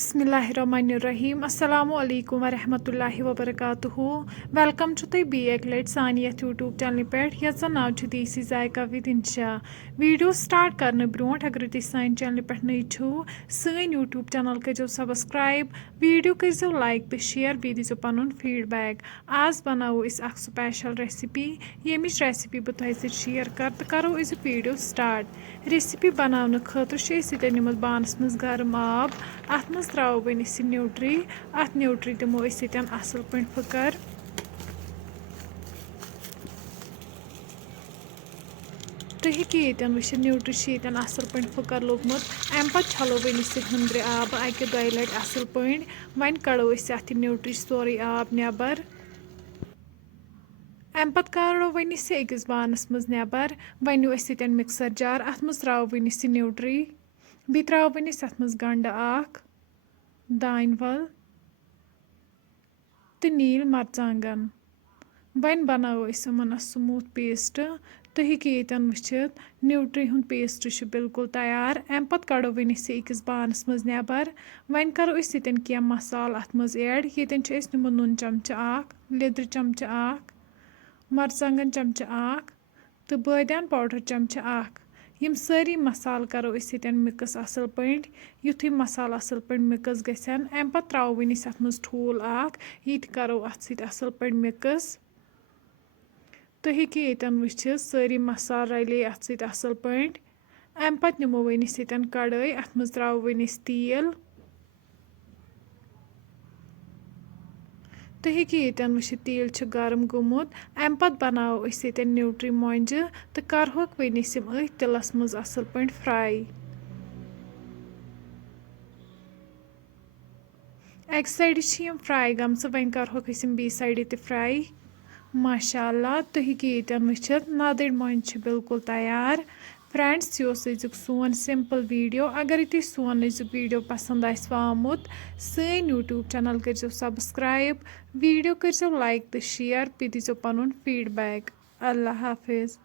Bismillahirrahmanirrahim. Assalamu alaikum wa rahmatullahi wa barakatuhu. Welcome to the BA Sani YouTube channel pet. Yes, now to Desi Zaika with Insha. Video start karne bront agar tu sign channel pet nahi chu. Sign YouTube channel ke jo subscribe. Video ke jo like be share be di jo panun feedback. As banao is a special recipe. Ye mish recipe batayi se share kar to karo is video start. Recipe banavne khatru she se tenimal banas mas garam aab. Atmas tراو وۄنۍ أسۍ نیوٗٹری اَتھ نیوٗٹری دِمو أسۍ ییٚتٮ۪ن اَصٕل پٲٹھۍ پھٕکَر تُہۍ ہیٚکِو ییٚتٮ۪ن وٕچھِتھ نیوٗٹری چھِ ییٚتٮ۪ن اَصٕل پٲٹھۍ پھٕکَر لوٚگمُت اَمہِ پَتہٕ چھَلو وۄنۍ أسۍ یہِ ہُنٛدرِ آبہٕ اَکہِ دۄیہِ لَٹہِ اَصٕل پٲٹھۍ وۄنۍ کَڑو أسۍ اَتھ یہِ نیوٗٹری سورُے آب نٮ۪بر اَمہِ پَتہٕ کَڑو وۄنۍ أسۍ یہِ أکِس بانَس منٛز نٮ۪بر وۄنۍ نیوٗ اَسہِ ییٚتٮ۪ن مِکسَر جار اَتھ منٛز ترٛاوو وۄنۍ أسۍ یہِ نیوٗٹری بیٚیہِ ترٛاوو وۄنۍ أسۍ اَتھ منٛز گَنٛڈٕ اَکھ دانہِ وَل تہٕ نیٖلۍ مَرژانٛگَن وۄنۍ بَناوو أسۍ یِمَن اَتھ سموٗتھ پیسٹ تُہۍ ہیٚکِو ییٚتٮ۪ن وٕچھِتھ نیوٗٹری ہُنٛد پیسٹ چھُ بِلکُل تیار اَمہِ پَتہٕ کَڑو وۄنۍ أسۍ یہِ أکِس بانَس منٛز نٮ۪بر وۄنۍ کَرو أسۍ ییٚتٮ۪ن کینٛہہ مصالہٕ اَتھ منٛز ایڈ ییٚتٮ۪ن چھِ أسۍ نِمُت نُن چَمچہٕ اَکھ لیٚدرِ چَمچہٕ اَکھ مَرژانٛگَن چَمچہٕ اَکھ تہٕ بٲدیان پاوڈَر چَمچہٕ اَکھ یِم سٲری مصالہٕ کَرو أسۍ ییٚتٮ۪ن مِکٕس اَصٕل پٲٹھۍ یُتھُے مصالہٕ اَصٕل پٲٹھۍ مِکٕس گژھن اَمہِ پَتہٕ ترٛاوو وۄنۍ أسۍ اَتھ منٛز ٹھوٗل اَکھ یہِ تہِ کَرو اَتھ سۭتۍ اَصٕل پٲٹھۍ مِکٕس تُہۍ ہیٚکِو ییٚتٮ۪ن وٕچھِتھ سٲری مصالہٕ رَلے اَتھ سۭتۍ اَصٕل پٲٹھۍ اَمہِ پَتہٕ نِمو وۄنۍ أسۍ ییٚتٮ۪ن کَڑٲے اَتھ منٛز ترٛاوو وۄنۍ أسۍ تیٖل تُہۍ ہیٚکِو ییٚتٮ۪ن وٕچھِتھ تیٖل چھُ گرم گوٚمُت اَمہِ پَتہٕ بَناوو أسۍ ییٚتٮ۪ن نیوٗٹری مۄنجہِ تہٕ کَرہوکھ وۄنۍ أسۍ یِم أتھۍ تِلَس منٛز اَصٕل پٲٹھۍ فراے اَکہِ سایڈٕ چھِ یِم فراے گٔمژٕ وۄنۍ کَرہوکھ أسۍ یِم بیٚیہِ سایڈٕ تہِ فراے ماشاء اللہ تُہۍ ہیٚکِو ییٚتٮ۪ن وٕچھِتھ نَدٕرۍ مۄنجہِ چھِ بِلکُل تیار فرٛٮ۪نٛڈٕس یہِ اوس أزیُک سون سِمپٕل ویٖڈیو اگرے تُہۍ سون أزیُک ویٖڈیو پَسنٛد آسِوٕ آمُت سٲنۍ یوٗٹیوٗب چَنَل کٔرۍزیو سَبسکرایب ویٖڈیو کٔرۍزیو لایک تہٕ شِیَر بیٚیہِ دیٖزیو پَنُن فیٖڈبیک اللہ حافِظ